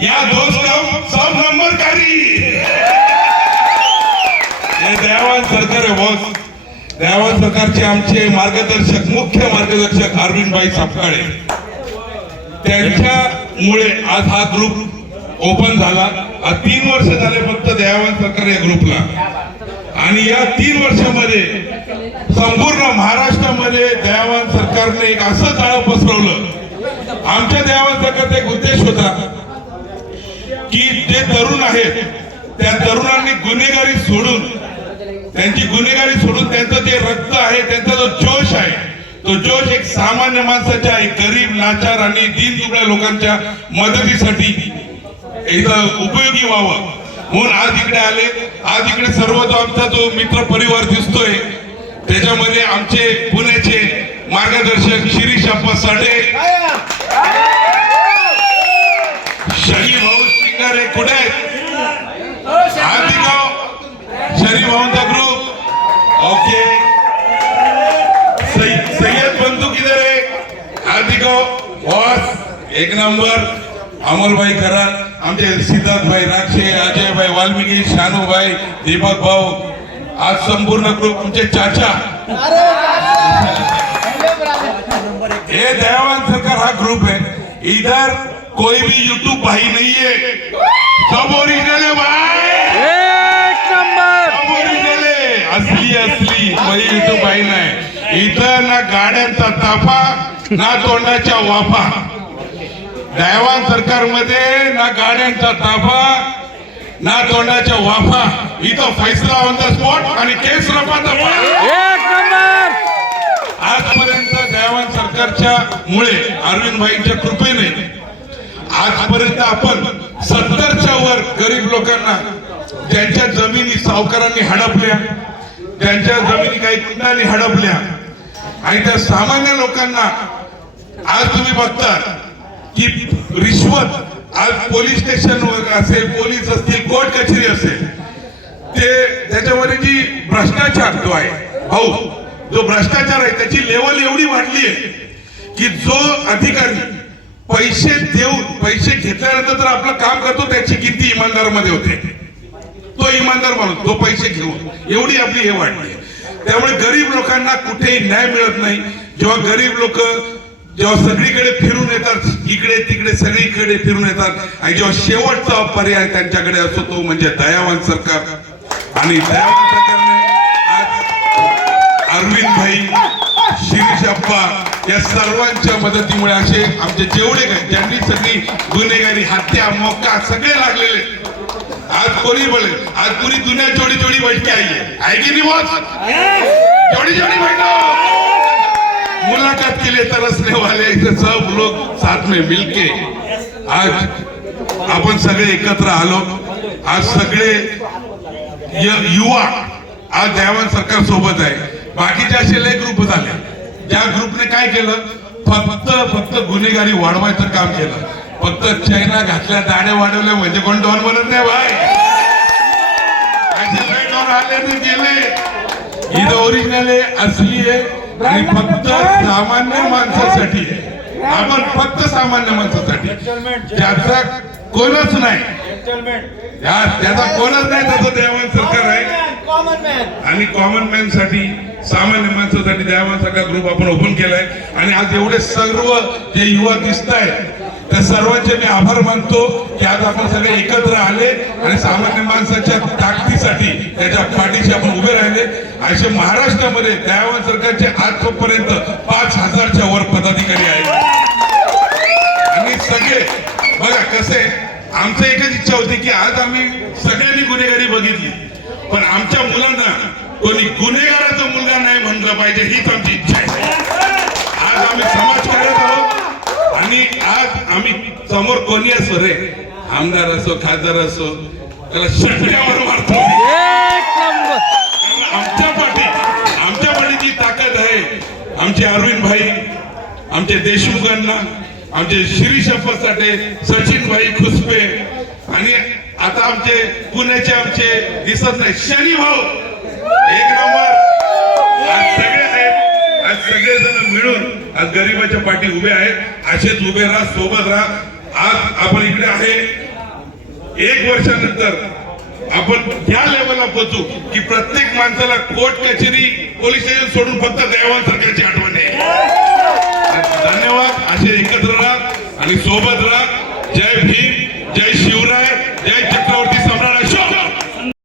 या दोस्त सब नंबर कारी. हे दयावान सरकार आहे बॉस. दयावान सरकारचे आमचे मार्गदर्शक मुख्य मार्गदर्शक अरविंदभाई सापकाळे. त्यांच्यामुळे आज हा ग्रुप ओपन झाला. आज तीन वर्ष झाले फक्त दयावान सरकार या ग्रुपला आणि या तीन वर्षामध्ये संपूर्ण महाराष्ट्रामध्ये दयावान सरकारने एक असं जाळं पसरवलं. आमच्या दयावान सरकारचा एक उद्देश होता. जे तरुण आहेत त्या तरुणांनी गुन्हेगारी सोडून त्यांची गुन्हेगारी सोडून त्यांचं जे रक्त आहे त्यांचा जो जोश आहे तो जोश एक सामान्य माणसाच्या एक गरीब लाचार आणि दीन दुबळ्या लोकांच्या मदतीसाठी इथं उपयोगी व्हावं. म्हणून आज इकडे आले. आज इकडे सर्व जो आमचा जो मित्र परिवार दिसतोय त्याच्यामध्ये आमचे पुण्याचे मार्गदर्शक शिरीष अप्पा साठे शनी शिंगारे कुठे गाव शनी भाऊंचा ग्रुप ओके सय्यद बंधू किधर आहे? गाव बॉस एक नंबर अमोलभाई खरात. आमचे सिद्धार्थभाई राक्षे अजयभाई वाल्मिकी शानूभाई दीपक भाऊ. आज संपूर्ण ग्रुप आमचे चाचा. ये दयावान सरकार हा ग्रुप है इधर कोई भी यूट्यूब भाई नहीं है। सब ओरिजिनल है भाई। एक नंबर। सब ओरिजिनल है। असली असली। कोई यूट्यूब भाई नाही। इथं ना गाड्यांचा ताफा ना तोंडाच्या वाफा। दयावान सरकारमध्ये ना गाड्यांचा ताफा ना तोंडाच्या वाफा। इथं फैसला ऑन द स्पॉट आणि केस रफा दफा एक नंबर। आजपर्यंत दयावान सरकारच्या मुळे अरविंद भाईंच्या कृपेने आजपर्यंत आपण सत्तरच्या वर गरीब लोकांना ज्यांच्या जमिनी सावकारांनी हडपल्या त्यांच्या जमिनी काही गुंडांनी हडपल्या आणि त्या सामान्य लोकांना आज तुम्ही बघता की रिश्वत आज पोलीस स्टेशनवर असेल पोलीस असतील कोर्ट कचेरी असेल ते त्याच्यामध्ये जी भ्रष्टाचार जो आहे भाऊ जो भ्रष्टाचार आहे त्याची लेवल एवढी वाढली आहे की जो अधिकारी पैसे देऊन पैसे घेतल्यानंतर तर आपलं काम करतो त्याची किती इमानदारमध्ये होते. तो इमानदार माणूस तो पैसे घेऊन. एवढी आपली हे वाढली त्यामुळे गरीब लोकांना कुठेही न्याय मिळत नाही. जेव्हा गरीब लोक जेव्हा सगळीकडे फिरून येतात इकडे तिकडे सगळीकडे फिरून येतात आणि जेव्हा शेवटचा पर्याय त्यांच्याकडे असतो तो म्हणजे दयावान सरकार. आणि दयावान सरकारने आज अरविंद भाई शिरीष अप्पा या सर्वांच्या मदतीमुळे असे आमचे जेवढे काही ज्यांनी सगळी गुन्हेगारी हत्या मोका सगळे लागलेले आज कोणी बोले? आज पुरी दुनिया जोडी जोडी बैठकी आई आहे. की नाही बॉस? जोडी जोडी बैठो मुलाकात के लिए तरसने वाले सब लोग साथ में मिलके. आज आपण सगळे एकत्र आलो. आज सगळे य- युवा आज दयावान सरकार सोबत आहे. बाकीचे असे लय ग्रुप झाले. ज्या ग्रुपने काय केलं? फक्त फक्त गुन्हेगारी वाढवायचं काम केलं. फक्त चैना घातल्या दाड्या वाढवल्या म्हणजे कोण डॉन बनत नाही भाई? डॉन आले गेले. ही ओरिजिनल आहे असली आहे. आणि फक्त सामान्य माणसासाठी आहे. आपण फक्त सामान्य माणसासाठी. ज्याचा कोणच नाही. त्याचा कोणच नाही त्याचं देवान सरकार आहे. आणि कॉमन मॅनसाठी सामान्य माणसासाठी दयावान ग्रुप आपण ओपन केलाय. आणि आज एवढे सर्व जे युवा दिसत आहेत त्या सर्वांचे मी आभार मानतो की आज आपण सगळे एकत्र आले आणि सामान्य माणसाच्या ताकदीसाठी त्याच्या पाठीशी आपण उभे राहिले. असे महाराष्ट्रामध्ये दयावान सरकारचे आजपर्यंत पाच हजारच्या वर पदाधिकारी आहेत. आणि सगळे बघा कसे आमचं एकच इच्छा होती की आज आम्ही सगळ्यांनी गुन्हेगारी बघितली पण आमच्या मुलांना कोणी गुन्हेगाराचा मुलगा नाही म्हणलं पाहिजे हीच आमची इच्छा आहे. आज आम्ही समाज करत आहोत आणि आज आम्ही समोर कोणी असो रे आमदार असो खासदार असो त्याला शटक्यावर मारतो. आमच्या पाठी आमच्या पाठीची ताकद आहे आमचे अरविंद भाई आमचे देशमुखांना आमचे शिरीष अप्पासाठी सचिन भाई खुसपे आणि आता आमचे पुण्याचे आमचे दिसत नाही. शनी भाऊ एक नंबर. आज सगळे आहेत. आज सगळेजण मिळून आज गरिबाच्या पाठी उभे आहेत. असेच उभे राहा सोबत राहा. आज आपण इकडे आहे. एक वर्षानंतर आपण ह्या लेवलला पोहोचू की प्रत्येक माणसाला कोर्ट कचेरी पोलीस स्टेशन सोडून फक्त दयावान सरकारची आठवण आहे. धन्यवाद. असे एकत्र राहा आणि सोबत राहा. जय भीम.